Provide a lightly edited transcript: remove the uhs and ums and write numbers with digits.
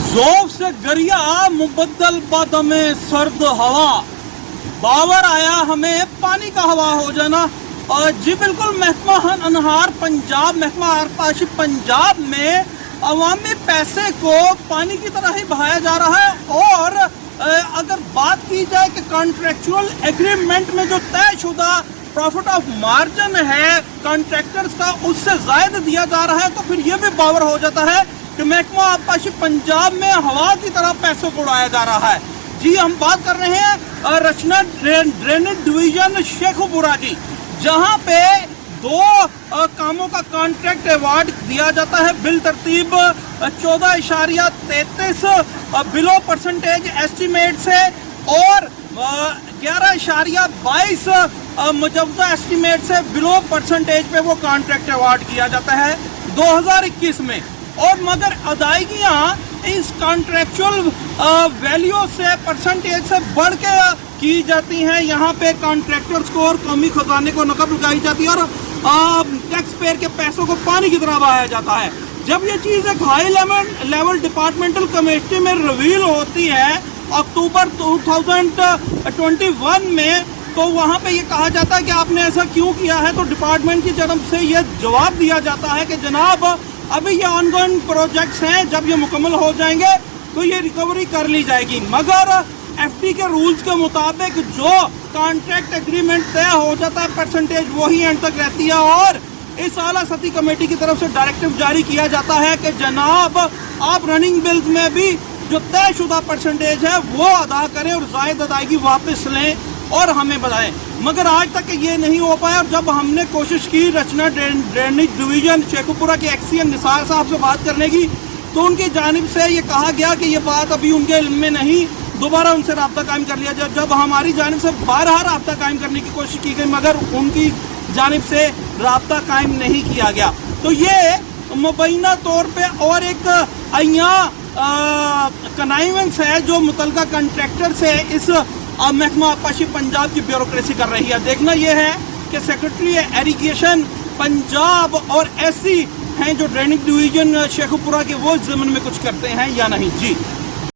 ज़ौफ़ से गरिया मुबद्दल बादमे सर्द हवा, बावर आया हमें पानी का हवा हो जाना। और जी बिल्कुल, महकमा अनहार पंजाब, महकमा आबपाशी पंजाब में अवामी पैसे को पानी की तरह ही बहाया जा रहा है। और अगर बात की जाए कि कॉन्ट्रेक्चुअल एग्रीमेंट में जो तयशुदा प्रॉफिट ऑफ मार्जिन है कॉन्ट्रैक्टर्स का, उससे ज़ायद दिया जा रहा है, तो फिर ये भी बावर हो जाता है कि महकमा आबपाशी पंजाब में हवा की तरह पैसों को उड़ाया जा रहा है। जी, हम बात कर रहे हैं रचना ड्रेनेज डिवीजन शेखुपुरा की, जहां पे 2 कामों का कॉन्ट्रैक्ट अवार्ड दिया जाता है बिल तरतीब 14.33 बिलो परसेंटेज एस्टीमेट से और 11.22 मौजूदा एस्टीमेट से बिलो परसेंटेज पे वो कॉन्ट्रैक्ट अवार्ड किया जाता है 2021 में। और मगर अदायगियाँ इस कॉन्ट्रैक्चुअल वैल्यू से परसेंटेज से बढ़ के की जाती हैं। यहाँ पे कॉन्ट्रैक्टर्स को और कौमी खजाने को नकब लगाई जाती है और टैक्स पेयर के पैसों को पानी की तरह बहाया जाता है। जब ये चीज़ एक हाई लेवल डिपार्टमेंटल कमेटी में रिवील होती है अक्टूबर 2021 में, तो वहाँ पे ये कहा जाता है कि आपने ऐसा क्यों किया है, तो डिपार्टमेंट की तरफ से ये जवाब दिया जाता है कि जनाब अभी ये ऑनगोइंग प्रोजेक्ट्स हैं, जब ये मुकम्मल हो जाएंगे तो ये रिकवरी कर ली जाएगी। मगर एफडी के रूल्स के मुताबिक जो कॉन्ट्रैक्ट एग्रीमेंट तय हो जाता है परसेंटेज वही एंड तक रहती है। और इस आला सती कमेटी की तरफ से डायरेक्टिव जारी किया जाता है कि जनाब आप रनिंग बिल्स में भी जो तयशुदा परसेंटेज है वो अदा करें और ज़ायद अदायगी वापस लें और हमें बताएं। मगर आज तक ये नहीं हो पाया। और जब हमने कोशिश की रचना ड्रेनेज डिवीजन शेखुपुरा के एक्सीएन निसार साहब से बात करने की, तो उनकी जानिब से ये कहा गया कि ये बात अभी उनके इल्म में नहीं, दोबारा उनसे रब्ता कायम कर लिया जाए। जब हमारी जानिब से बारहा रब्ता कायम करने की कोशिश की गई मगर उनकी जानिब से रब्ता कायम नहीं किया गया। तो ये मुबैना तौर पे और एक अय्या कनाइवेंस है जो मुतलका कंट्रैक्टर से इस महकमा आबपाशी पंजाब की ब्यूरोक्रेसी कर रही है। देखना यह है कि सेक्रेटरी इरिगेशन पंजाब और एससी हैं जो ड्रेनेज डिवीजन शेखुपुरा के वो ज़िम्मे में कुछ करते हैं या नहीं। जी।